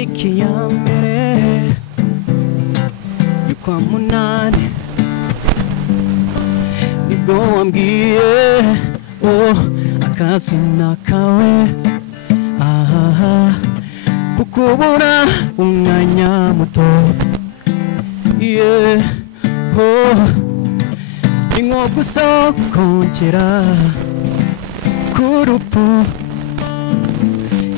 tariki ya mbere y'ukwa munani nibwo wambwiye akazina kawe kukubura umwanya muto ni nko gusokongera k'urupfu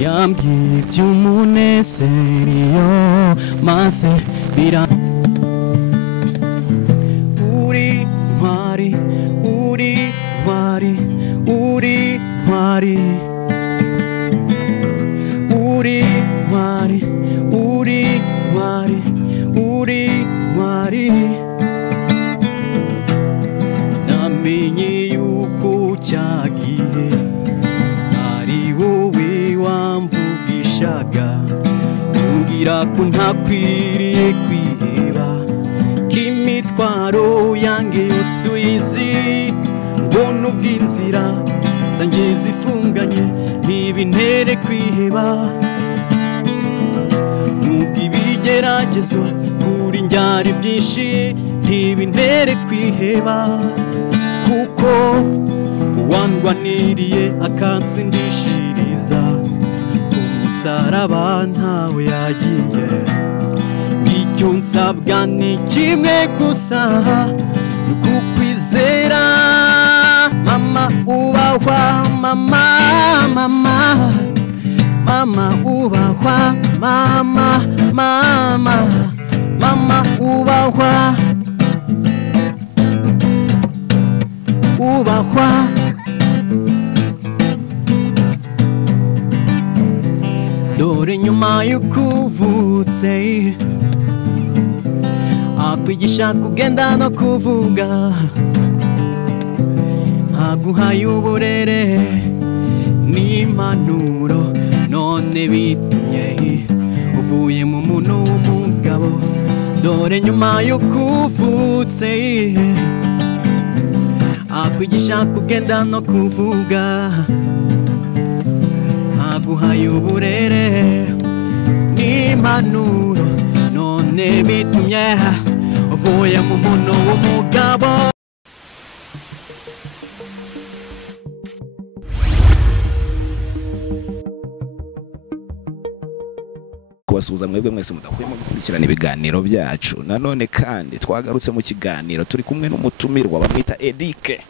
yambwiye iby'umunezero maze bira uri ntwari uri ntwari uri ntwari uri ntwari uri ntwari uri ntwari namenye yuko cyagiye ari wowe wamvugishaga umbwira ko ntakwiriye kwiheba k'imitwaro yange yose uyizi mbona ubw'inzira zanjye zifunganye ntibintere kwiheba nubwo ibigeragezo kuri njyari byinshi ntibintere kwiheba kuko uwandwaniriye akansindishiriza umusaraba ntawe yagiye icyo nsabwa ni kimwe gusa nukukwizera mama ubahwa mama mama mama ubahwa mama mama mama ubahwa ubahwa dore nyuma y'ukuvutse akwigisha kugenda no kuvuga haguhaye uburere n'impanuro none bitumye uvuye mu muntu w'umugabo dore nyuma y'ukuvutse akwigisha kugenda no kuvuga haguhaye uburere n'impanuro none bitumye uvuye mu muntu w'umugabo kubasuhuza mwebwe mwese mudahwema gukurikirana ibiganiro byacu nanone kandi twagarutse mu kiganiro turi kumwe n'umutumirwa bamwita Edike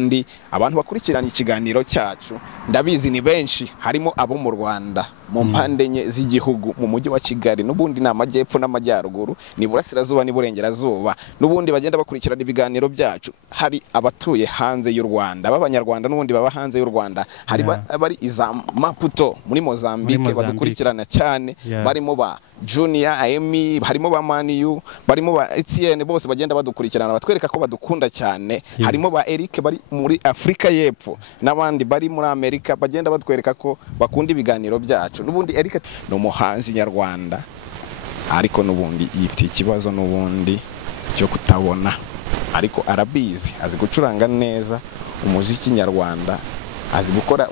ndi abantu bakurikirana ikiganiro cyacu ndabizi ni benshi harimo abo mu Rwanda mu mpande enye z'igihugu mu mujyi wa Kigali n'ubundi n'amajyepfo n'amajyaruguru ni burasirazuba ni burengerazuba n'ubundi bagenda bakurikirana ibiganiro byacu hari abatuye hanze y'u Rwanda b'abanyarwanda n'ubundi baba hanze y'u Rwanda hari bari iza Maputo muri Mozambique badukurikirana cyane barimo ba Junior Amy harimo ba Maniyu barimo ba Etienne bose bagenda badukurikirana batwereka ko badukunda cyane harimo ba Eric bari muri Afrika y'Epfo n'abandi bari muri Amerika bagenda batwereka ko bakunda ibiganiro byacu n'ubundi Eric no muhanzi nyarwanda ariko n'ubundi yifite ikibazo n'ubundi cyo kutabona ariko arabizi azi gucuranga neza umuziki nyarwanda azi gukora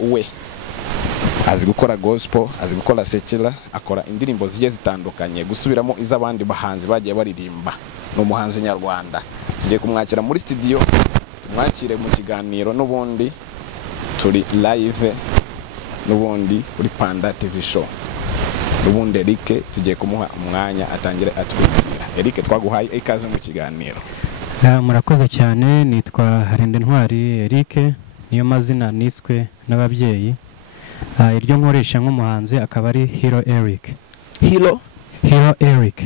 azi gukora gospel azi gukora secular akora indirimbo zigiye zitandukanye gusubiramo iz'abandi bahanzi bagiye baririmba no muhanzi nyarwanda tugiye kumwakira muri studio mwakire mu kiganiro n'ubundi turi live n'ubundi uri Panda TV show n'ubundi Eric tugiye kumuha umwanya atangire atubwira Eric twaguhaye ikaze mu kiganiro murakoze cyane nitwa Harindentwari Eric niyo mazina niswe n'ababyeyi iryo nkoresha nk'umuhanzi akaba ari Hero Eric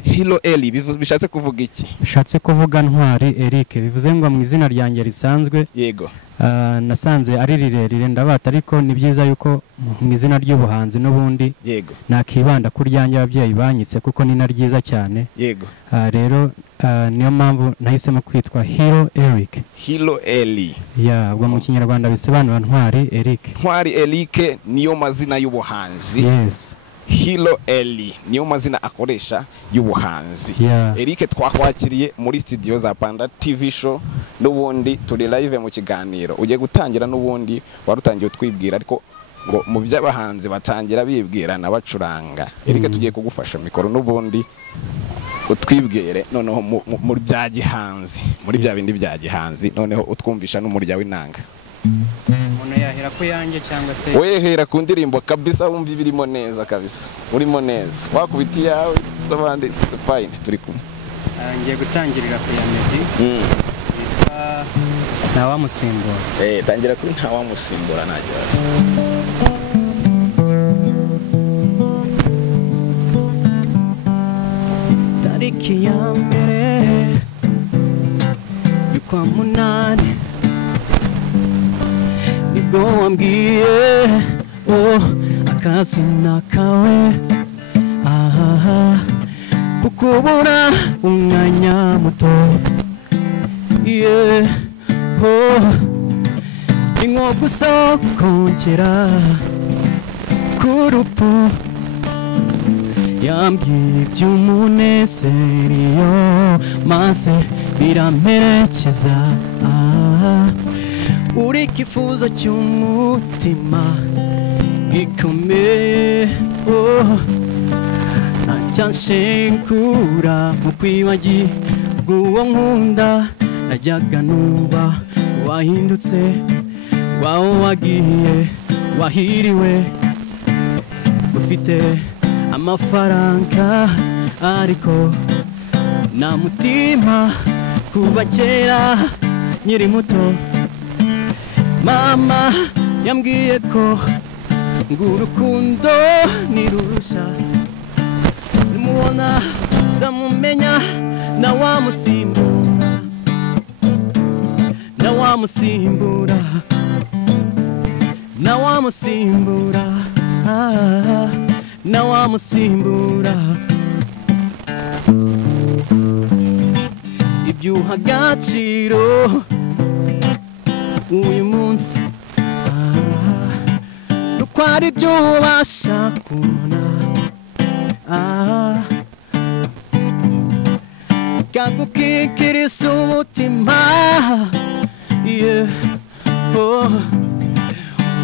Hero Eli bishatse kuvuga iki bishatse kuvuga ntwari Eric bivuze ngo mu izina ryanjye risanzwe yego nasanze ari rirerire ndabata ariko ni byiza yuko mu izina ry'ubuhanzi n'ubundi yego nakibanda kuri ryanjye ababyeyi banyitse kuko ni na ryiza cyane yego rero niyo mpamvu nahisemo kwitwa Hero Eric Hero Eli ubwo mu kinyarwanda bisobanura ntwari Eric niyo mazina y'ubuhanzi yes Hero Eli niyo mazina akoresha y'ubuhanzi Eric twakwakiriye muri studio za Panda TV show n'ubundi turi live mu kiganiro ugiye gutangira n'ubundi warutangiye utwibwira ariko ngo mu by'abahanzi batangira bibwirana bacuranga Eric tugiye kugufasha mikoro n'ubundi utwibwire noneho muri bya gihanzi muri bya bindi bya gihanzi noneho utwumvisha n'umurya w'inanga umuntu yahera ko yanjye cyangwa se wehera ku ndirimbo kabisa wumva ibirimo neza kabisa urimo neza wakubita yawe z'abandi fine turi kumwe ngiye gutangirira ku ya Meddy yitwa ntawamusimbura tangira kuri ntawamusimbura ntagira tariki ya mbere y'ukwa munani nibwo wambwiye akazina kawe kukubura umwanya muto ni nko gusokongera k'urupfu yambwiye iby'umunezero maze biramperekeza uri ikifuzo cy'umutima gikomeye ntacyanshengura mu kwibagirwa uwo nkunda najyaga numva wahindutse waho wagiye wahiriwe ufite amafaranga ariko nta mutima kuva kera nkiri muto mama yambwiye ko ngo urukundo nirusha nimubona zamumenya nawamusimbura nawamusimbura nawamusimbura nawamusimbura ibyuha agaciro uyu munsi nuko ari byo ubasha kubona kagukikiriza umutima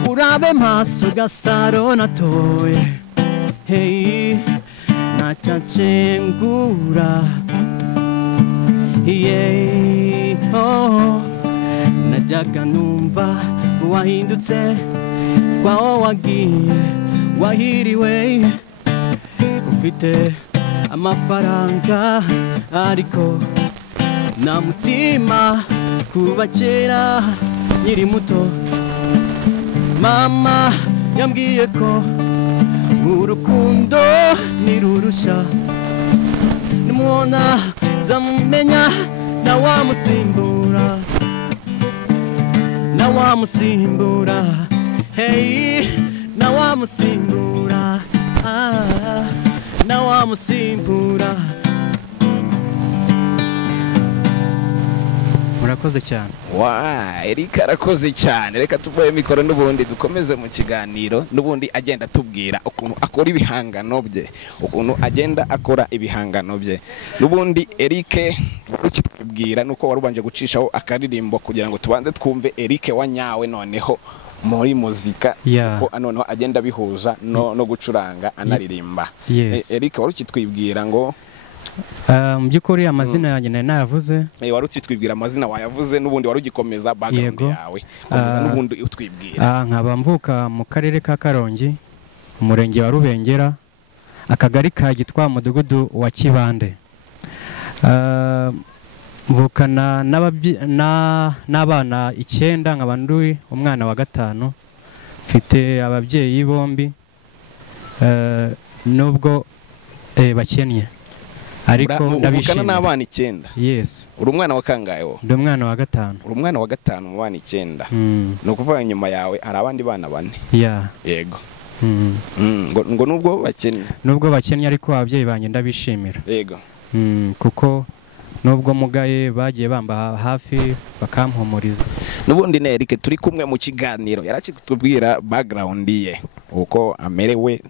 urabe maso gasaro natoye ntacyanshengura najyaga numva wahindutse kwaho wagiye wahiriwe ufite amafaranga ariko nta mutima kuva kera nkiri muto mama yambwiye ko urukundo nirurusha nimubona zamumenya nawamusimbura nawamusimbura nawamusimbura nawamusimbura. murakoze cyane. Eric arakoze cyane. Reka tuvuye mikoro n'ubundi dukomeze mu kiganiro n'ubundi agenda tubwira ukuntu akora ibihangano bye, ukuntu agenda akora ibihangano bye. N'ubundi Eric ukitubwira nuko warubanje gucishaho akaririmbo kugira ngo tubanze twumve Eric wanyawe noneho muri muzika ko noneho agenda bihuza no gucuranga anaririmba. Eric warukitwibwira ngo mu by'ukuri amazina yanjye nayavuze. Wari ukitwibwira amazina wayavuze n'ubundi wari ugikomeza background yawe. Komeza n'ubundi utwibwira. Nkaba mvuka mu karere ka Karongi, umurenge wa Rubengera, akagari ka Gitwa, mudugudu wa Kibande. Mvukana n'abana 9, nkaba ndi umwana wa 5. Mfite ababyeyi bombi nubwo bakennye. Ariko ndabishimira n'abana 9. Yes. Uri umwana wa kangahe wo? Ndi umwana wa 5. Uri umwana wa 5 mu bana 9. No kuvuga nyuma yawe hari abandi bana 4. Yego. Ngo nubwo bakennye. Nubwo bakennye ariko ababyeyi banjye ndabishimira. Yego. Kuko nubwo mugaye bagiye bamba hafi bakampumuriza. Nubundi ne Eric turi kumwe mu kiganiro yarakitubwira background ye uko amerewe,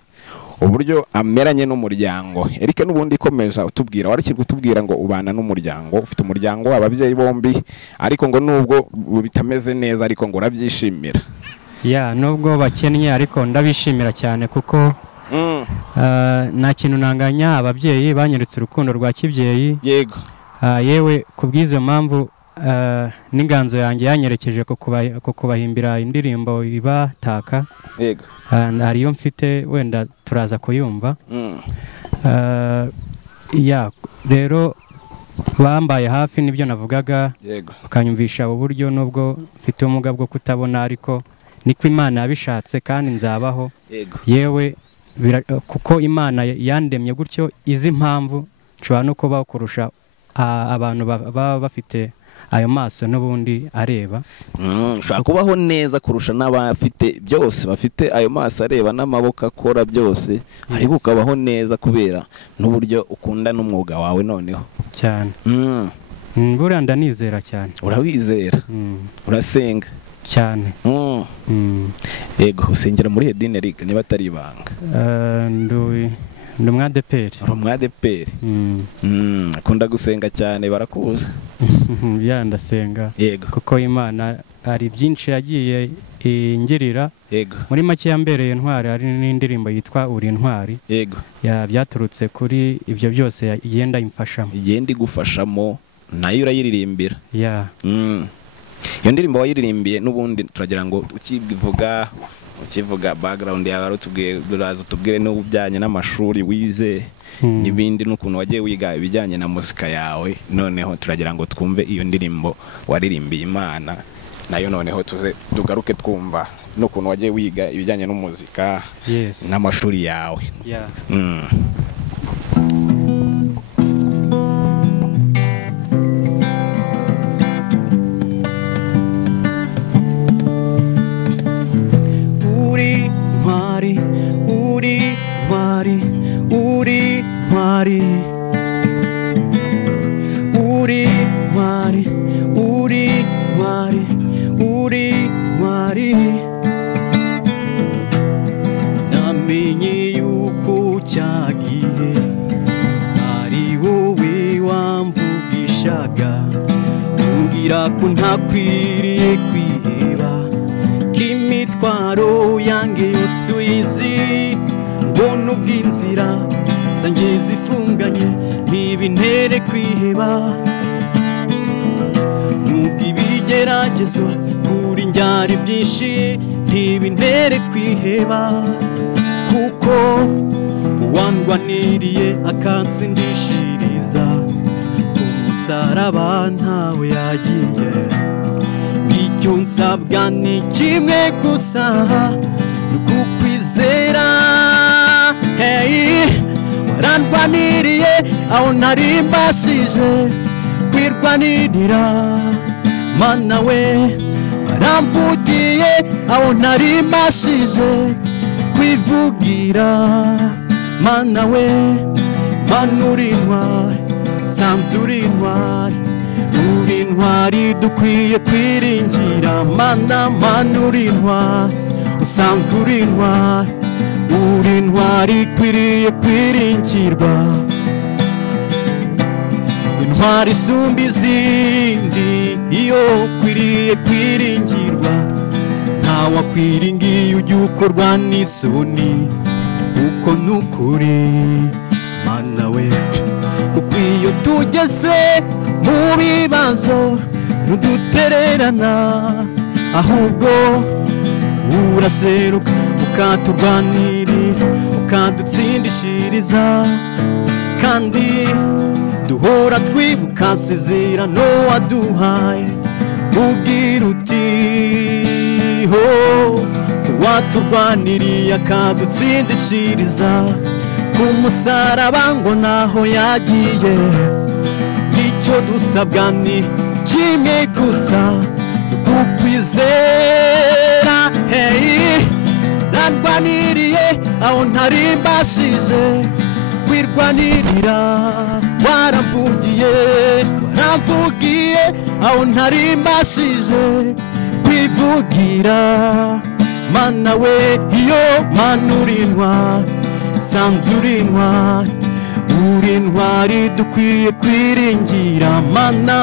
uburyo ameranye n'umuryango. Eric nubundi komeza utubwira, warikiri kutubwira ngo ubana n'umuryango, ufite umuryango ababyeyi bombi, ariko ngo nubwo bitameze neza ariko ngo urabyishimira. ya nubwo bakennye ariko ndabishimira cyane kuko nta kintu nanganya ababyeyi banyeretse urukundo rwa kibyeyi yego yewe kubw'izo mpamvu n'inganzo yanjye yanyerekeje ku kubahimbira indirimbo ibataka yego hariyo mfite wenda turaza kuyumva ya rero bambaye hafi nibyo navugaga yego bakanyumvisha uburyo nubwo mfite ubumuga bwo kutabona ariko niko Imana yabishatse kandi nzabaho yego yewe kuko Imana yandemye gutyo izi impamvu nshobora no kubaho kurusha abantu baba bafite ayo maso n'ubundi areba ushaka kubaho neza kurusha n'abafite byose bafite ayo maso areba n'amaboko akora byose ariko ukabaho neza kubera n'uburyo ukunda n'umwuga wawe noneho cyane buriya ndanizera cyane urawizera urasenga cyane yego usengera muri hedine riga niba atari ibanga ndi umwadeperi umwadeperi akunda gusenga cyane barakuza ya ndasenga yego kuko Imana hari byinshi yagiye ingirira yego muri make yambereye intwari hari n'indirimbo yitwa uri intwari yego byaturutse kuri ibyo byose igenda imfashamo igenda igufashamo nayo urayiririmbira ya iyo ndirimbo wayiririmbiye n'ubundi turagira ngo ukivuga background yawe tubwire n'ubujyanye n'amashuri wize n'ibindi n'ukuntu wagiye wiga ibijyanye na muzika yawe noneho turagira ngo twumve iyo ndirimbo waririmbiye Imana nayo noneho tugaruke twumva n'ukuntu wagiye wiga ibijyanye n'umuzika n'amashuri yawe namenye yuko cyagiye ari wowe wamvugishaga umbwira ko ntakwiriye kwiheba k'imitwaro yange yose uyizi mbona ubw'inzira zanjye zifunganye ntibintere kwiheba nubwo ibigeragezo kuri njye ari byinshi ntibintere kwiheba kuko uwandwaniriye akansindishiriza ku musaraba ntawe yagiye icyo nsabwa ni kimwe gusa ni ukukwizera warandwaniriye aho nari mbashije kwirwanirira Mana we waramvugiye aho nari mbashije kwivugira Mana we Mana uri intwari nsanze uri intwari dukwiye kwiringira Mana uri intwari usanzwe uri intwari ikwiriye kwiringirwa intwari isumba izindi iyo ukwiriye kwiringirwa ntawakwiringiye ujya ukorwa n'isoni uko n'ukuri Mana we kuko iyo tugeze mu bibazo ntudutererana ahubwo uraseruka ukaturwanirira ukadutsindishiriza kandi duhora twibuka isezerano waduhaye ugira uti ho waturwaniriye akadutsindishiriza ku musaraba ngo naho yagiye icyo dusabwa ni kimwe gusa kukwizera narwaniriye aho ntari mbashije kwirwanirira waramvugiye aho ntari mbashije kwivugira Mana we iyo Mana uri intwari nsanze uri intwari dukwiye kwiringira Mana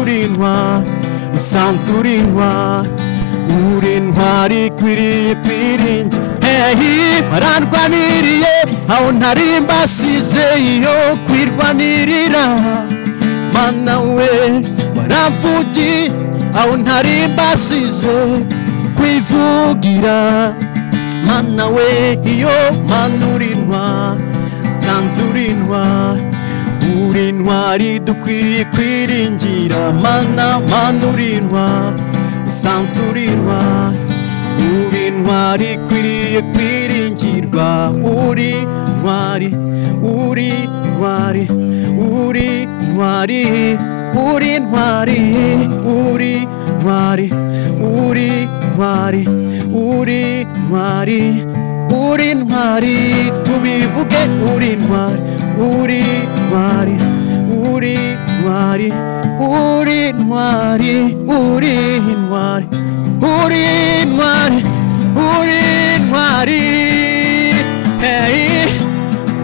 uri intwari usanzwe uri intwari uri intwari ikwiriye kwiringira warandwaniriye aho ntari mbasize iyo kwirwanirira mana we waramvugiye aho ntari mbasize kwivugira mana we iyo mana uri intwari nsanze uri intwari dukwiye kwiringira mana uri intwari usanzwe uri intwari ikwiriye kwiringirwa uri intwari tubivuge uri intwari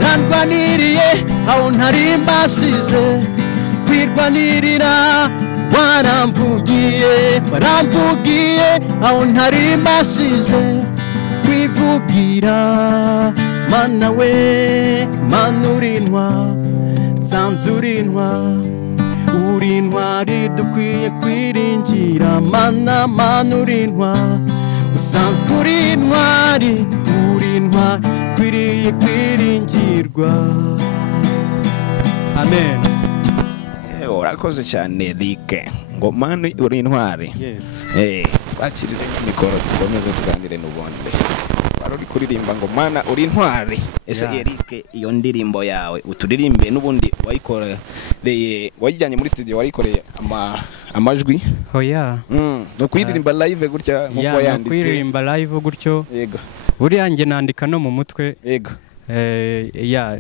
randwaniriye aho ntari mbasize kwirwanirira waramvugiye aho ntari mbasize kwivugira mana we mana uri intwari nsanze uri intwari dukwiye kwiringira mana uri intwari usanzwe uri intwari kwiriye kwiringirwa amen. Urakoze cyane Eric ngo mana uri intwari. Twakirire mikoro tukomeze tuganire n'ubundi uri kuririmba ngo mana uri intwari. Ese Eric iyo ndirimbo yawe uturirimbe n'ubundi wayikoreye wayijyanye muri studio wayikoreye amajwi no kuyiririmba live gutya nkuko yanditse kuyiririmba live gutyo yego buriya nge nandika no mu mutwe yego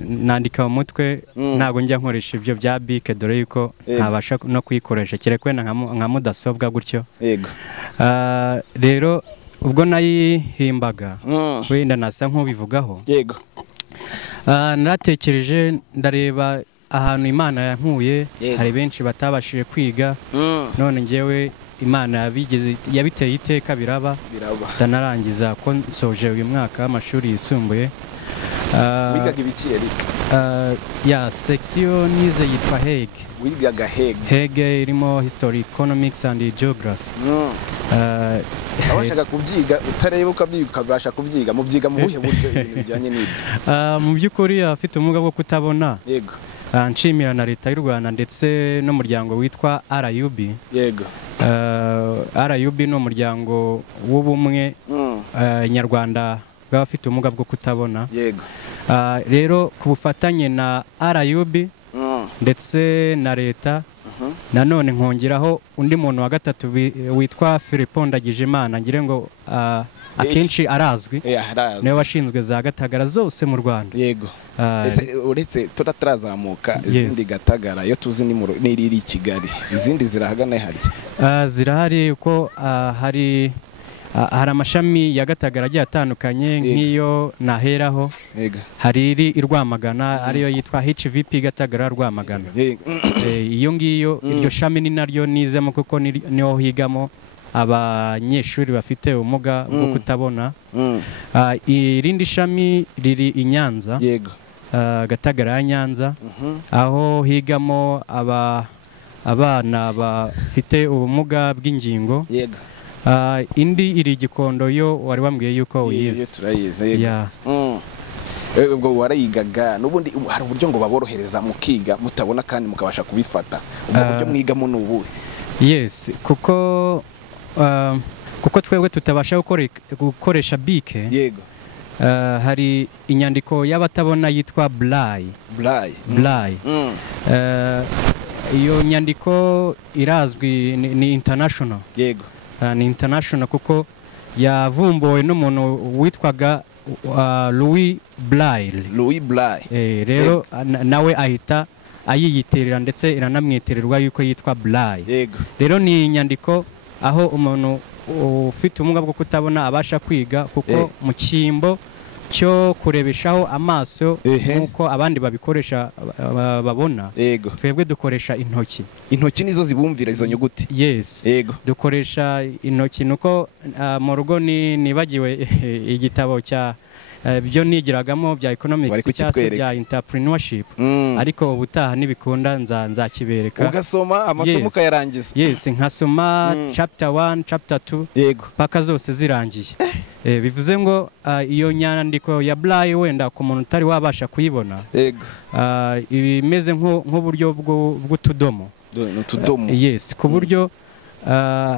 nandika mu mutwe ntago njya nkoresha ibyo bya bike dore yuko ntabasha no kuyikoresha kirekwe nka mudasobwa gutyo yego rero ubwo nayihimbaga wenda nasa nk'ubivugaho yego naratekereje ndareba ahantu Imana yankuye hari benshi batabashije kwiga none ngewe Imana yabiteye iteka biraba ndanarangiza ko nsoje uyu mwaka w'amashuri yisumbuye. Wigaga ibiki Eric? Section nize yitwa Hege. Wigaga Hege irimo history, economics and geography. Abashaka kubyiga utareba ukabasha kubyiga mubyiga mu buhe buryo ibintu bijyanye n'ibyo? Mu by'ukuri afite ubumuga bwo kutabona. Yego. Nshimira na leta y'u Rwanda ndetse n'umuryango witwa RUB. Yego. RUB ni umuryango w'ubumwe nyarwanda bw'abafite ubumuga bwo kutabona. Yego. Rero ku bufatanye na RUB ndetse na leta nanone nkongeraho undi muntu wa gatatu witwa Philipondagije Imana ngire ngo akenshi arazwi niwe washinzwe za Gatagara zose mu Rwanda. Yego. Ese uretse turazamuka izindi Gatagara yo tuzi ni riri Kigali izindi zirahagana hari zirahari uko hari amashami ya Gatagara agiye atandukanye nk'iyo naheraho hari iri Rwamagana ariyo yitwa HVP Gatagara Rwamagana. Iyo ngiyo iryo shami ni naryo nizemo kuko niho higamo abanyeshuri bafite ubumuga bwo kutabona. Irindi shami riri i Nyanza Gatagara ya Nyanza aho higamo abana bafite ubumuga bw'ingingo. Indi iri Gikondo yo wari wambwiye yuko uyize. Ubwo warayigaga n'ubundi hari uburyo ngo baborohereza mukiga mutabona kandi mukabasha kubifata ubwo buryo mwigamo n'ubu? Yes, kuko twebwe tutabasha gukoresha bike. Yego. Hari inyandiko y'abatabona yitwa Braille. Iyo nyandiko irazwi ni international. Yego. Ni international kuko yavumbuwe n'umuntu witwaga Louis Braille. Rero nawe ahita ayiyiterera ndetse iranamwitererwa yuko yitwa Braille. Rero ni inyandiko aho umuntu ufite ubumuga bwo kutabona abasha kwiga kuko mu cyimbo cyo kurebeshaho amaso nkuko abandi babikoresha babona. Yego. Twebwe dukoresha intoki. Intoki nizo zibumvira izo nyuguti. Yes. Yego. Dukoresha intoki nuko mu rugo nibagiwe igitabo cya byo nigiragamo bya economics cyangwa bya entrepreneurship, ariko ubutaha nibikunda nzakibereka ugasoma amasomo ukayarangiza. Yes, nkasoma chapter 1 chapter 2 yego paka zose zirangiye. Bivuze ngo iyo nyandiko ya Braille wenda ku muntu utari wabasha kuyibona, yego ibimeze nk'uburyo bw'utudomo. Yes, ku buryo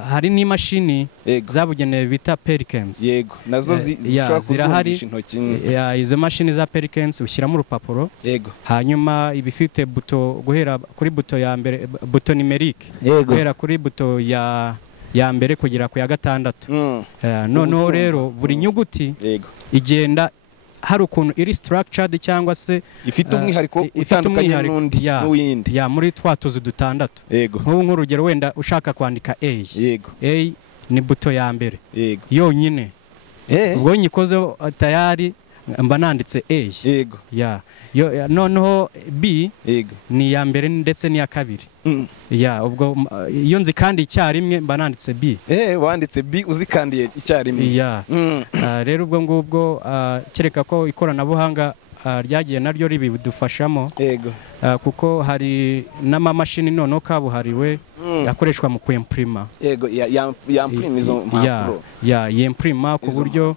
hari n'imashini zabugenewe bita Pelicans. Yego, nazo zirahari. Izo mashini za Pelicans ushyiramo urupapuro. Yego. Hanyuma ibifite buto guhera kuri buto ya mbere, buto numerique. Guhera kuri buto ya mbere kugera ku ya gatandatu. Noneho rero buri nyuguti igenda hari ukuntu iri structured cyangwa se ifite umwihariko utandukanye n'uwindi muri twatuzu dutandatu. Nk'ubu nk'urugero wenda ushaka kwandika A. Yego. A ni buto ya mbere. Yego. Yonyine. Ubwo nyikoze tayari mba nanditse A. Yego. Noneho B yego ni ya mbere ndetse ni ya kabiri. Ubwo iyo nzi kandi icyarimwe mba nanditse B. Wanditse B uzikandiye icyarimwe. Rero ubwo ngubwo kereka ko ikoranabuhanga ryagiye naryo ribidufashamo. Yego. Kuko hari n'amamashini noneho kabuhariwe yakoreshwa mu kwimprima. Yego, ya imprime izo mpapuro. Yimprima ku buryo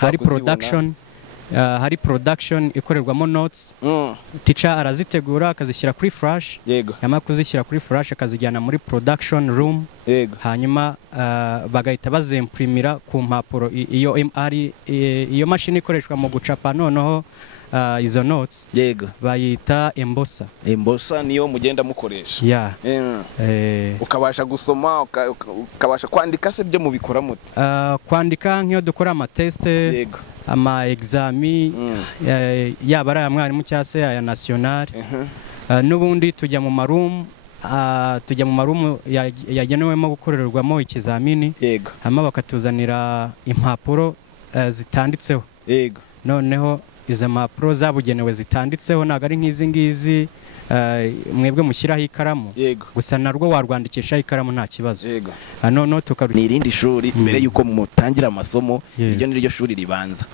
hari production. Hari production ikorerwamo notes. Teacher arazitegura akazishyira kuri flash. Yego. Yama kuzishyira kuri flash akazijyana muri production room. Yego. Hanyuma bagahita bazimprimira ku mpapuro. Iyo mashini ikoreshwa mu gucapa noneho izo notes. Yego. Bayita embossa. Embossa niyo mugenda mukoresha. Ukabasha gusoma ukabasha kwandika se byo mubikora mute? Kwandika nk'iyo dukora ama test. Yego. Ama exami yaba ari mwarimu cyangwa se ya national. N'ubundi tujya mu marumu yagenewemo gukorerwamo ikizamini. Yego. Hama bakatuzanira impapuro zitanditseho. Yego. Noneho izo mpapuro zabugenewe zitanditseho ntago ari nk'izi ngizi mwebwe mushyiraho ikaramu. Yego. Gusa narwo warwandikisha ikaramu nta kibazo. Yego. Noneho ni irindi shuri mbere yuko mutangira amasomo. Iryo niryo shuri ribanza.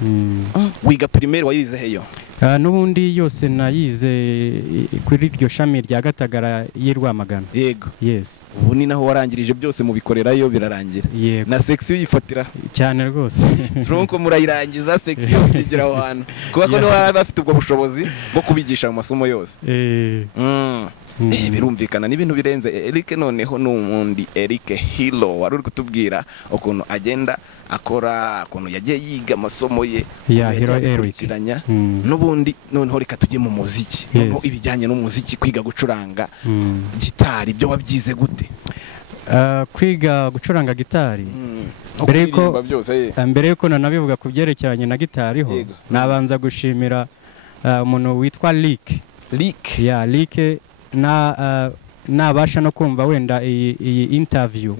Wiga primaire wayize heyo? N'ubundi yose nayize kuri iryo shami rya Gatagara y'Irwamagana. Yego. Yes. Ubu ni naho warangirije byose mubikorerayo birarangira. Yego. Na section yifatira cyane rwose. Tronko murayirangiza section kigira ahantu. Kuba ko bafite ubwo bushobozi bwo kubigisha mu masomo yose. Birumvikana n'ibintu birenze. Eric noneho n'umundi Eric Hilo wari uri kutubwira ukuntu agenda akora ukuntu yagiye yiga amasomo ye Hiro Eric. N'ubundi noneho reka tujye mu muziki. Noneho ibijyanye n'umuziki kwiga gucuranga gitari byo wabyize gute? Kwiga gucuranga gitari mbere yuko nanabivuga ku byerekeranye na gitari ho nabanza gushimira umuntu witwa Lick. Lick nabasha no kumva wenda iyi interview.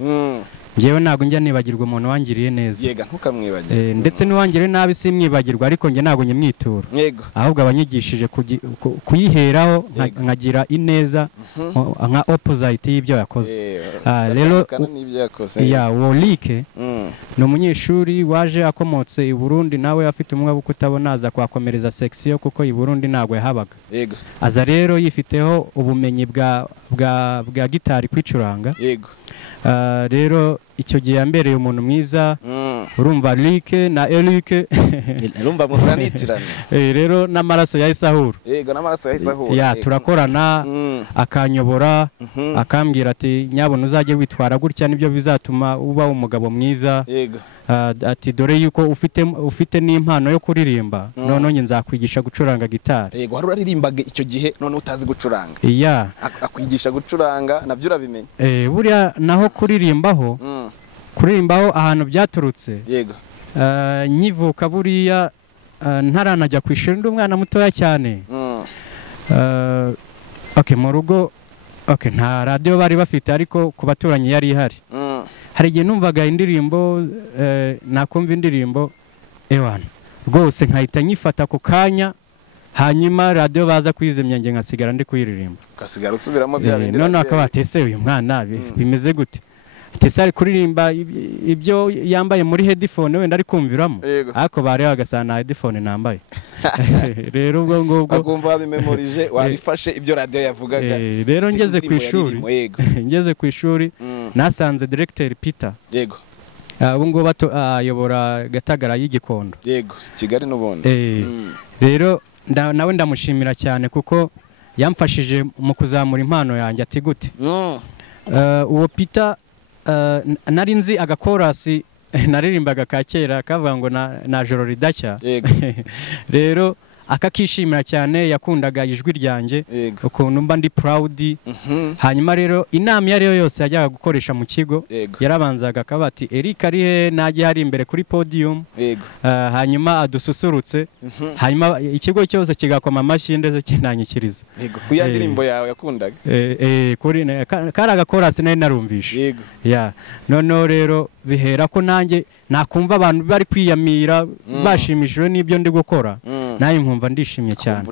Ngewe ntago njya nibagirwa umuntu wangiriye neza. Yega ntukamwibagirwe. Ndetse n'uwangiriye nabi simwibagirwa ariko nge ntago nyemwitura. Yego. Ahubwo abanyigishije kuyiheraho nkagira ineza nka opposite y'ibyo yakoze. Rero Wolike no munyeshuri waje akomotse i Burundi nawe afite umwe wo kutabonaza kwakomereza section kuko i Burundi ntago yahabaga. Yego. Aza rero yifiteho ubumenyi bwa gitari kwicuranga. Yego. Rero icyo gihe yambereye umuntu mwiza. Urumva Lick na Eric urumva muranitirana. Rero n'amaraso ya Isahura. Yego, n'amaraso ya Isahura. Turakorana akanyobora akambwira ati nyabona uzajye witwara gutya nibyo bizatuma uba umugabo mwiza. Yego. Ati dore yuko ufite n'impano yo kuririmba none nge nzakwigisha gucuranga gitari. Yego, wari uririmbaga icyo gihe none utazi gucuranga. Akwigisha gucuranga nabyo urabimenye. Buriya naho kuririmbaho ahantu byaturutse. Yego. Nyivuka buriya ntaranajya ku ishuri ndi umwana mutoya cyane. Mu rugo nta radio bari bafite ariko ku baturanyi yari ihari. Hari igihe numvaga indirimbo nakumva indirimbo ewana rwose nkahita nyifata ku kanya hanyuma radio baza kwizemya nge ngasigara ndi kuyiririmba ukasigara usubiramo bya bindi none akabatese uyu mwana bimeze gute tesari kuririmba ibyo yambaye muri headphone wenda ari kumviramo ariko bari bagasana headphone nambaye rero ubwo ngubwo agomba bimemorije wabifashe ibyo radio yavugaga rero ngeze ku ishuri nasanze director Peter yego ubu ngo ayobora Gatagara y'Igikondo yego Kigali n'ubundi rero nawe ndamushimira cyane kuko yamfashije mu kuzamura impano yanjye ati gute uwo Peter nari nzi agakorasi naririmbaga ka kera kavuga ngo na joro ridacya rero akakishimira cyane yakundaga ijwi ryanjye ukuntu mba ndi proud hanyuma rero inama yari yose yajyaga gukoresha mu kigo yarabanzaga akabati Eric ari he najye hari imbere kuri podium hanyuma adususurutse hanyuma ikigo cyose kigakoma amashyi ndetse kinanyikiriza kuya ndirimbo yawe yakundaga kuri karaga chorus nari narumvishe none rero bihera ko nanjye nakumva abantu bari kwiyamira bashimishijwe n'ibyo ndi gukora nayo nkumva ndishimye cyane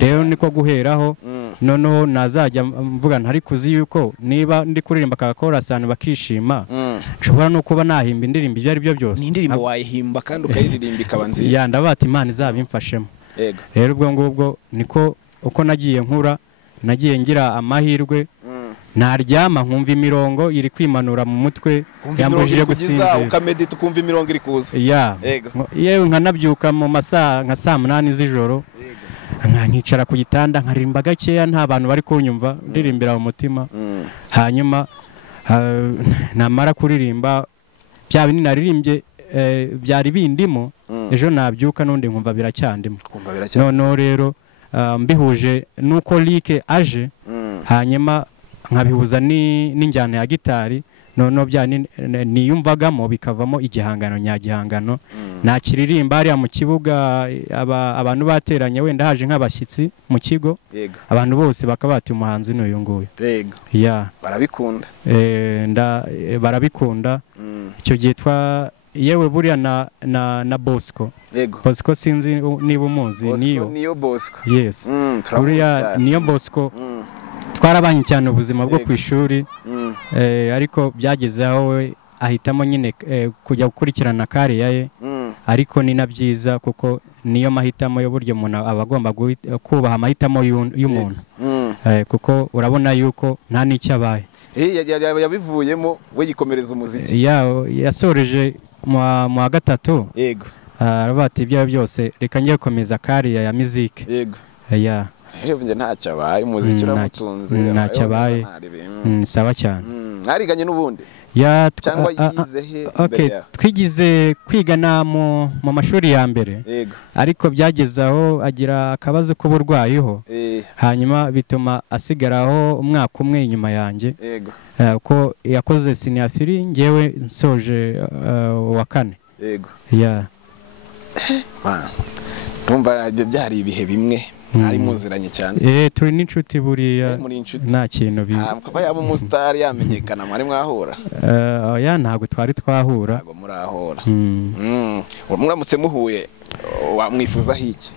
rero niko guheraho noneho nazajya mvuga ntari kuzi yuko niba ndi kuririmba kakora cyane bakishima nshobora no kuba nahimba indirimbo ibyo ari byo byose ni indirimbo wayihimba kandi ukayiririmba ikaba nziza ndabata Imana izabimfashemo rero ubwo ngubwo niko uko nagiye nkura nagiye ngira amahirwe naryama nkumva imirongo iri kwimanura mu mutwe yambujije gusinzira ukamedita ukumva imirongo iri kuza yewe nkanabyuka mu masaha nka 8 z'ijoro nkicara ku gitanda nkaririmba gakeya nta bantu bari kunyumva ndirimbira mu mutima hanyuma namara kuririmba bya bindi naririmbye byari bindimo ejo nabyuka n'undi nkumva biracyandimo none rero mbihuje nuko like aje hanyuma nkabihuza n'injyana ya gitari none bya niyumvagamo bikavamo igihangano nyagihangano nakiririmba ari mu kibuga abantu bateranye wenda haje nk'abashyitsi mu kigo abantu bose bakabati umuhanzi n'uyu nguyu barabikunda barabikunda icyo gihe yewe buriya na Bosco Bosco sinzi niba umuzi Niyo Bosco yes buriya Niyo Bosco twarabanye cyane ubuzima bwo kwishuri ariko byagezeho we ahitamo nyine kujya gukurikirana kariya ye ariko ni nabyiza kuko niyo mahitamo yo buryo umuntu abagomba kubaha amahitamo y'umuntu kuko urabona yuko nta n'icyo abaye yabivuyemo we yikomereza umuziki yasoreje mu wa gatatu arabati ibyo byose reka ngiye gukomeza kariya ya muziki Nje ntacyo abaye umuziki uramutunze ntacyo abaye sawa cyane mwariganye n'ubundi cyangwa yize he twigize kwigana mu mashuri ya mbere ariko byagezaho agira akabazo k'uburwayiho hanyuma bituma asigaraho umwaka umwe inyuma yanjye ko yakoze siniyafiri ngewe nsoje wa 4 tumva byari ibihe bimwe mwari muziranye cyane turi n'inshuti buriya nta kintu kuva yaba umustar yamenyekana mwari mwahura ntabwo twari twahura ntabwo murahura muramutse muhuye wamwifuza iki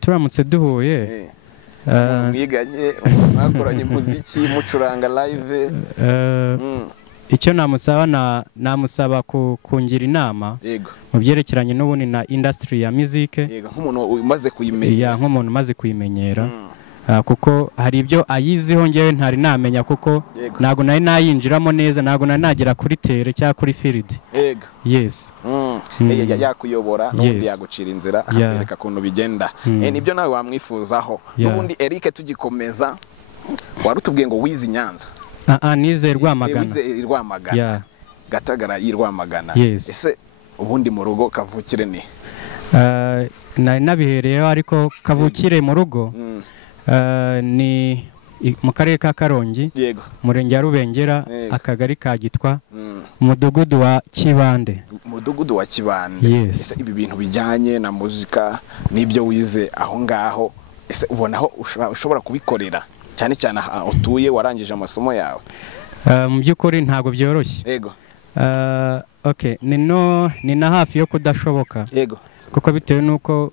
turamutse duhuye mwiganye mwakoranye muziki mucuranga live icyo namusaba kungira inama mu byerekeranye n'ubundi na industry ya music nk'umuntu umaze kuyimenyera nk'umuntu umaze kuyimenyera kuko hari ibyo ayiziho ngewe ntari namenya kuko ntago nari nayinjiramo neza ntago nari nagera kuri tere cyangwa kuri field yakuyobora n'ubundi yagucira inzira abereka ukuntu bigenda nibyo nawe wamwifuzaho n'ubundi Eric tugikomeza warutubwiye ngo wize Nyanza nize Rwamagana Gatagara y'Rwamagana ese ubundi mu rugo kavukire ni nabihereyeho ariko kavukire mu rugo ni mu karere ka Karongi murenge ya Rubengera akagari ka Gitwa umudugudu wa Kibande ese ibi bintu bijyanye na muzika n'ibyo wize aho ngaho ese ubona aho ushobora kubikorera cyane cyane utuye warangije amasomo yawe mu by'ukuri ntago byoroshye okay ni na hafi yo kudashoboka yego kuko bitewe nuko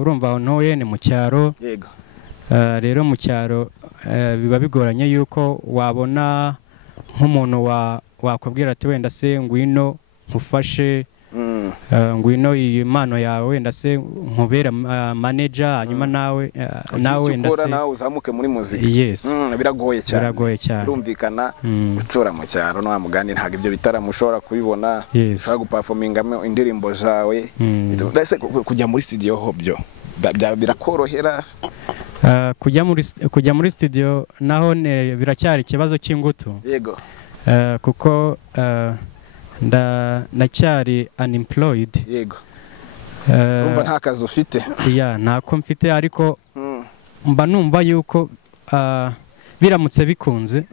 urumva aho ntoye ni mu cyaro yego rero mu cyaro biba bigoranye yuko wabona nk'umuntu wakubwira ati wenda se ngwino nkufashe ngwino iyi mpano yawe wenda se nkubera manager hanyuma nawe wenda se nawe uzamuke muri muzika yes biragoye cyane birumvikana gucura mu cyaro no mugani ntago ibyo bitaramo ushobora kubibona ushobora guperforminga indirimbo zawe ndetse kujya muri studio ho byo birakorohera kujya muri studio naho biracyari ikibazo cy'ingutu yego kuko ndacyari unemployed yego urumva nta kazi ufite ntako mfite ariko mba numva yuko biramutse bikunze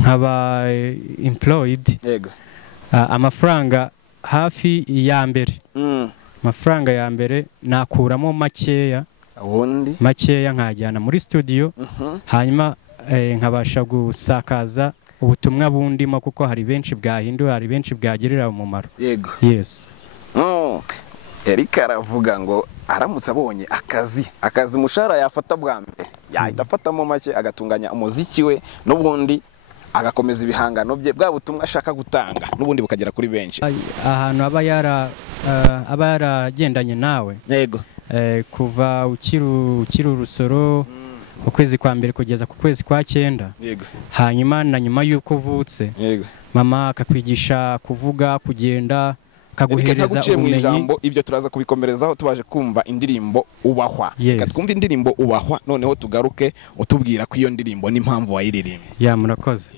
nkaba employed yego amafaranga hafi ya mbere amafaranga ya mbere nakuramo makeya nkajyana muri studio hanyuma nkabasha gusakaza ubutumwa bundimo kuko hari benshi bwahindura hari benshi bwagirira umumaro yego yes Eric aravuga ngo aramutse abonye akazi mushara yafata bwa mbere yahita afatamo make agatunganya umuziki we n'ubundi agakomeza ibihangano bye bwa butumwa ashaka gutanga n'ubundi bukagera kuri benshi ahantu aba yaragendanye nawe yego kuva ukiri urusoro ukwezi kwa mbere kugeza ku kwezi kwa 9 hanyuma na nyuma y'uko uvutse mama akakwigisha kuvuga kugenda kaguhereza ubumenyi ibyo turaza kubikomerezaho tubaje kumva indirimbo ubahwa twumva indirimbo ubahwa noneho tugaruke utubwira ko iyo ndirimbo n'impamvu wayiririmba murakoze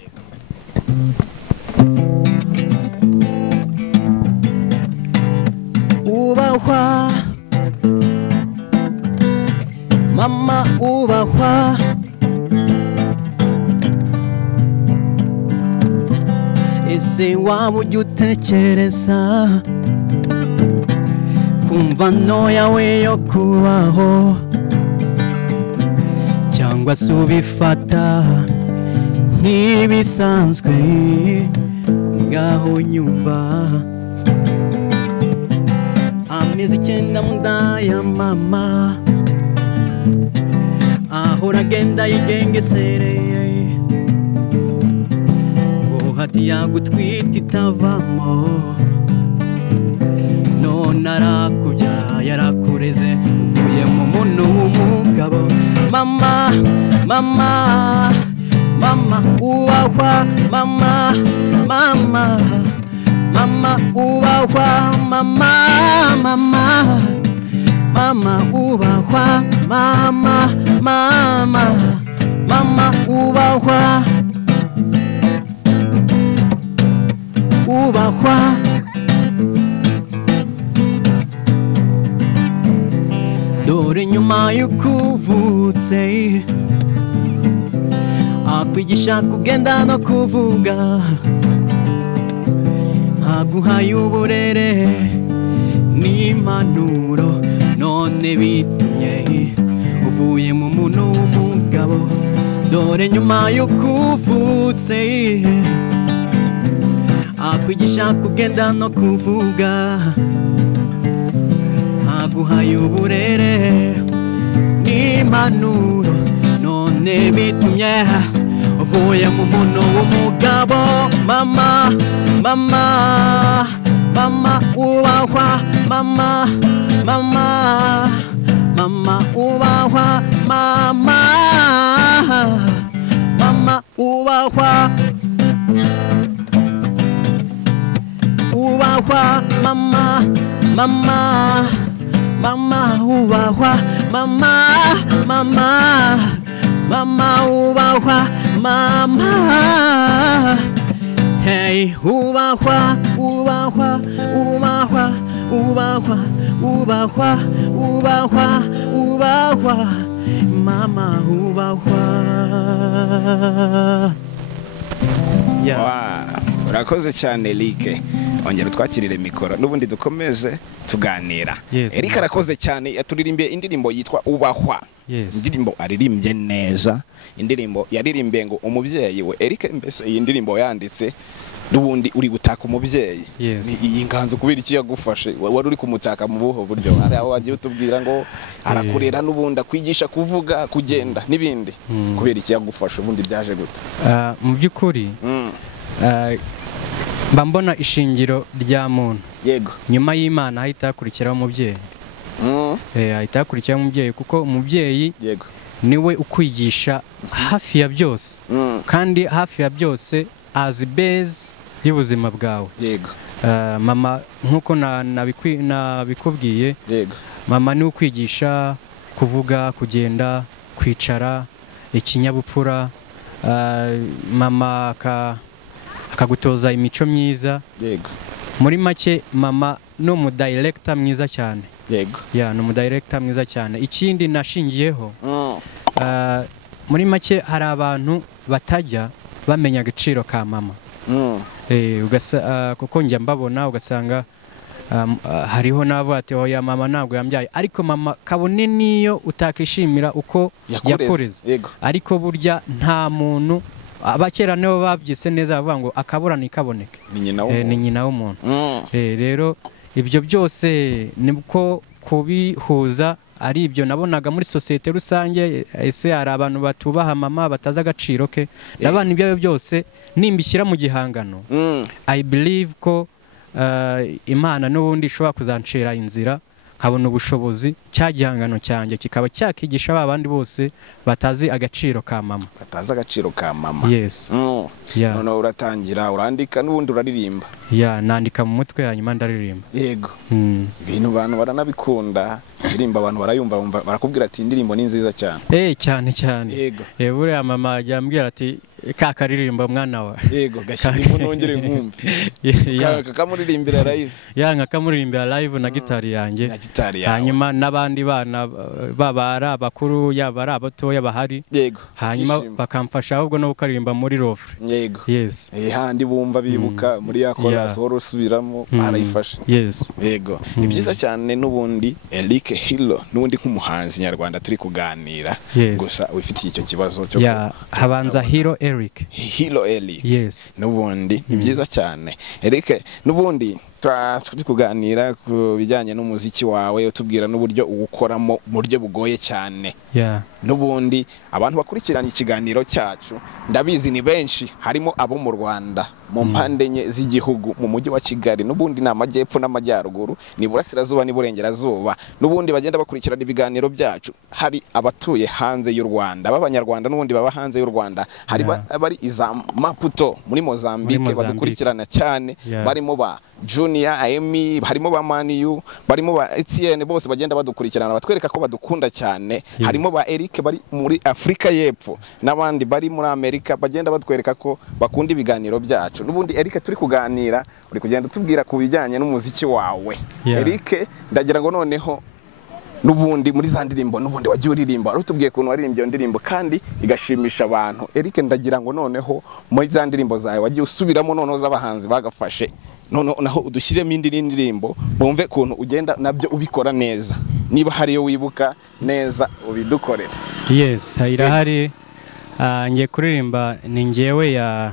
ubahwa mama ubahwa ese waba ujya utekereza kumva no yawe yo kubaho cyangwa se ubifata nk'ibisanzwe ngaho nyumva amezi 9 mu nda ya mama ahora agenda yigengesereye ngo hati yagutwita itavamo none arakubya yarakureze uvuye mu muntu w'umugabo mama mama mama ubahwa mama mama mama ubahwa mama mama mama ubahwa mama mama mama ubahwa dore nyuma y'ukuvutse akwigisha kugenda no kuvuga aguhaye uburere n'impanuro none bitumye uvuye mu muntu w'umugabo dore nyuma y'ukuvutse akwigisha kugenda no kuvuga aguhaye uburere n'impanuro none bitumye uvuye mu muntu w'umugabo mama mama mama ubahwa mama mama mama ubahwa mama mama ubahwa mama mama mama ubahwa mama mama mama ubahwa mama hey ubahwa ubahwa ubahwa ubahwa ubahwa ubahwa ubahwa mama ubahwa urakoze cyane Eric ongera twakirire mikoro n'ubundi dukomeze tuganira Eric arakoze cyane yaturirimbiye indirimbo yitwa ubahwa indirimbo aririmbye neza indirimbo yaririmbye ngo umubyeyi we Eric mbese iyi ndirimbo yanditse nubundi uri gutaka umubyeyi Yes. iyi nganzo kubera iki yagufashe wari uri kumutaka mu buho buryo ari aho wagiye utubwira ngo arakurera nubundi akwigisha kuvuga kugenda nibindi kubera iki yagufashe ubundi byaje gute mu by'ukuri mba mbona ishingiro rya muntu yego nyuma y'Imana ahita hakurikiraho umubyeyi ahita hakurikiraho umubyeyi kuko umubyeyi yego niwe ukwigisha hafi ya byose kandi hafi ya byose as base y'ubuzima bwawe yego mama nkuko nabikubwiye yego mama ni ukwigisha kuvuga kugenda kwicara ikinyabupfura mama akagutoza imico myiza yego muri make mama ni umudirector mwiza cyane yego ni umudirector mwiza cyane ikindi nashingiyeho muri make hari abantu batajya bamenya agaciro ka mama kuko njya mbabona ugasanga hariho n'abo ati oya mama ntabwo yambyaye ariko mama kabone niyo utakishimira uko yakureze ariko burya nta muntu abakera nibo babyise neza bavuga ngo akabura ntikaboneke ni nyina w'umuntu rero ibyo byose nibwo kubihuza ari ibyo nabonaga muri sosiyete rusange ese hari abantu batubaha mama bataza agaciro ke n'abana ibyo byose nimbishyira mu gihangano I believe ko Imana n'ubundi ishobora kuzancira inzira nkabona ubushobozi cya gihangano cyanjye kikaba cyakigisha abandi bose batazi agaciro ka mama yes none uratangira urandika n'ubundi uraririmba nandika mu mutwe hanyuma ndaririmba yego ibintu abantu baranabikunda indirimbo abantu barayumva barakubwira ati indirimbo ni nziza cyane cyane yego buriya mama ajya ambwira ati kakaririmba mwana wa yego gashyirimo nongere nkumve kakamuririmbira live nkakamuririmbira live na gitari yanjye hanyuma n'abandi bana baba ari abakuru yaba ari abatoya bahari yego hanyuma bakamfasha ahubwo no gukaririmba muri rofre yego yes handi bumva bibuka muri yakora soro usubiramo barayifasha yes yego ni byiza cyane n'ubundi Eric Hilo n'ubundi nk'umuhanzi nyarwanda turi kuganira gusa wifitiye icyo kibazo cyo habanza Hilo Eric yes n'ubundi ni byiza cyane Eric n'ubundi turi kuganira ku bijyanye n'umuziki wawe utubwira n'uburyo uwukoramo mu buryo bugoye cyane n'ubundi abantu bakurikirana ikiganiro cyacu ndabizi ni benshi harimo abo mu Rwanda mu mpande enye z'igihugu mu mujyi wa Kigali n'ubundi ni amajyepfo n'amajyaruguru ni burasirazuba n'iburengerazuba n'ubundi bagenda bakurikirana ibiganiro byacu hari abatuye hanze y'u Rwanda b'abanyarwanda n'ubundi baba hanze y'u Rwanda hari bari iza Maputo muri Mozambique badukurikirana cyane barimo ba Junior Amy harimo ba Maniyu barimo ba Etienne bose bagenda badukurikirana batwereka ko badukunda cyane harimo ba Eric bari muri Afrika y'Epfo n'abandi bari muri Amerika bagenda batwereka ko bakunda ibiganiro byacu n'ubundi Eric turi kuganira uri kugenda tubwira ku bijyanye n'umuziki wawe Eric ndagira ngo noneho n'ubundi muri za ndirimbo n'ubundi wagiye uririmba utubwiye kuntu waririmbye ndirimbo kandi igashimisha abantu Eric ndagira ngo noneho muri za ndirimbo zawe wagiye usubiramo noneho z'abahanzi bagafashe naho udushyiremo indi ndirimbo bumve kuntu ugenda nabyo ubikora neza niba hariyo wibuka neza ubidukorera yes irahari ngiye kuririmba ni njyewe ya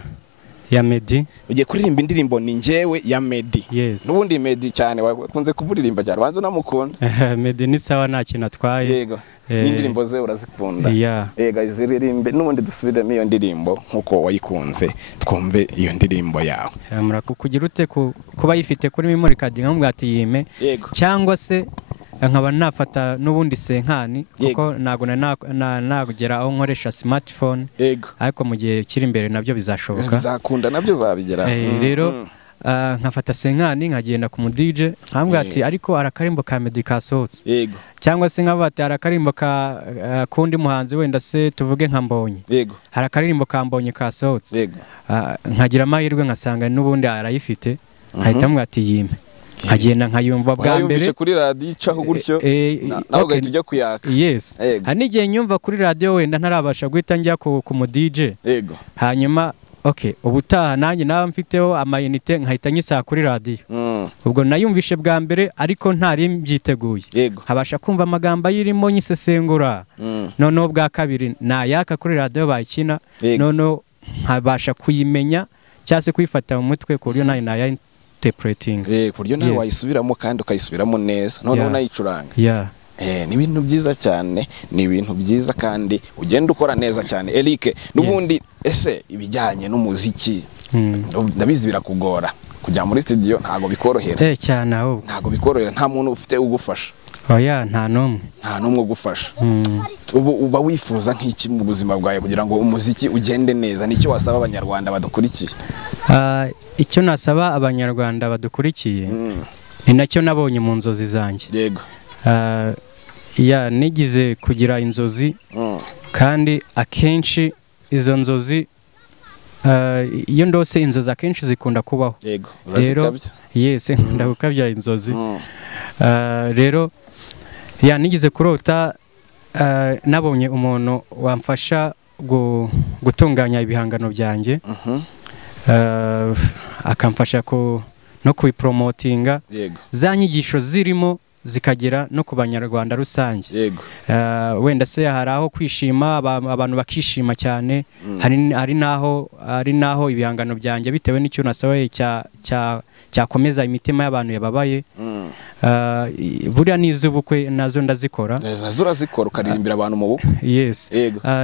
Medi ugiye kuririmba indirimbo ni njyewe ya Medi n'ubundi Medi cyane wakunze kuburirimba cyane banze unamukunda Medi ni sawa nta kintu atwaye yego n'indirimbo ze urazikunda yego iziririmbe n'ubundi dusubiremo iyo ndirimbo nkuko wayikunze twumve iyo ndirimbo yawe murakugira ute kuba yifite kuri memory card nkamubwira ati yime cyangwa se nkaba nafata n'ubundi senkani kuko nago nagera aho nkoresha smartphone ariko mu gihe kiri imbere nabyo bizashoboka bizakunda nabyo zabigera rero nkafata senkani nkagenda ku mu DJ nkambwira ati ariko arakarimbo ka Medi kasohotse cyangwa se nkaba ati arakarimbo ka kundi muhanzi wenda se tuvuge nka Mbonye arakarimbo ka Mbonye kasohotse nkagira amahirwe nkasanga n'ubundi arayifite nkahita mbwira ati yime nkagenda nkayumva bwa mbere kuri radio icaho gutyo naho gahita ujya kuyaka hari igihe nyumva kuri radio wenda ntarabasha guhita njya ku mu DJ hanyuma ubutaha nanjye nawe mfiteho amayinite nkahita nyisaka kuri radio ubwo nayumvishe bwa mbere ariko ntari mbyiteguye habasha kumva amagambo ayirimo nyisesengura noneho bwa kabiri nayaka kuri radio bayikina noneho nkabasha kuyimenya cyase kwifata mu mutwe ku buryo nayo naya interpreting ku buryo nawe wayisubiramo kandi ukayisubiramo neza noneho nayicuranga ni ibintu byiza cyane, ni ibintu byiza kandi ugenda ukora neza cyane. Eric, n'ubundi ese ibijyanye n'umuziki ndabizi birakugora kujya muri studio, ntago bikorohera cyane, ahubwo ntago bikorohera, nta muntu ufite ugufasha. Oya, nta numwe ugufasha. Uba wifuza nk'iki mu buzima bwawe kugira ngo umuziki ugende neza? Nicyo wasaba abanyarwanda badukurikiye? Icyo nasaba abanyarwanda badukurikiye ni nacyo nabonye mu nzozi zanjye. Yego. Nigize kugira inzozi kandi akenshi izo nzozi iyo ndose inzozi akenshi zikunda kubaho. Yego. Rero nkunda gukabya inzozi. Rero nigize kurota nabonye umuntu wamfasha gutunganya ibihangano byanjye, akamfasha no kubipromotinga, za nyigisho zirimo zikagera no ku banyarwanda rusange. Yego. Wenda se hari aho kwishima, abantu bakishima cyane, hari naho ibihangano byanjye bitewe n'icyo nasohoye cyakomeza imitima y'abantu yababaye. Buriya n'iz'ubukwe nazo ndazikora. Nazo urazikora ukaririmbira abantu mu bukwe? Yes.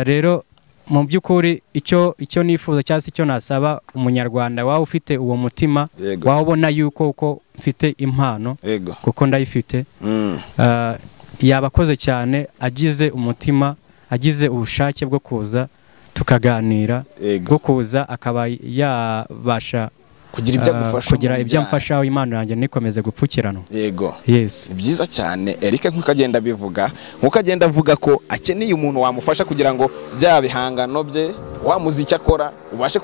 Rero mu by'ukuri icyo nifuza cyangwa se icyo nasaba umunyarwanda waba ufite uwo mutima, waba ubona yuko uko mfite impano kuko ndayifite, yabakoze cyane, agize umutima, agize ubushake bwo kuza tukaganira, bwo kuza akaba yabasha kugira ibyo amfasha aho impano yanjye nikomeze gupfukirana. Yego. Yes. Ni byiza cyane Eric, nkuko agenda bivuga, nkuko agenda avuga ko akeneye umuntu wamufasha kugira ngo bya bihangano bye, wa muziki akora ubashe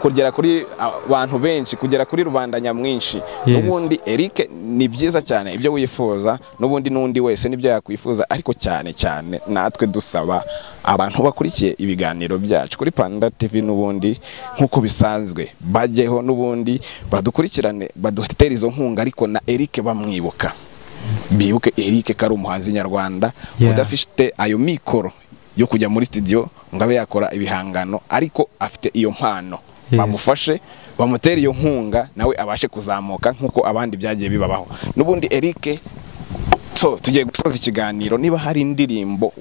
kugera kuri abantu benshi, kugera kuri rubanda nyamwinshi. N'ubundi Eric, ni byiza cyane ibyo wifuza, n'ubundi n'undi wese nibyo yakwifuza, ariko cyane cyane natwe dusaba abantu bakurikiye ibiganiro byacu kuri Panda TV, n'ubundi nkuko bisanzwe bajyeho, n'ubundi badukurikirane, badutere izo nkunga, ariko na Eric bamwibuka, bibuke Eric kari umuhanzi nyarwanda udafite ayo mikoro yo kujya muri studio ngo abe yakora ibihangano, ariko afite iyo mpano. Bamufashe, bamutere iyo nkunga, nawe abashe kuzamuka nkuko abandi byagiye bibabaho. N'ubundi Eric, tugiye gusoza ikiganiro, niba hari indirimbo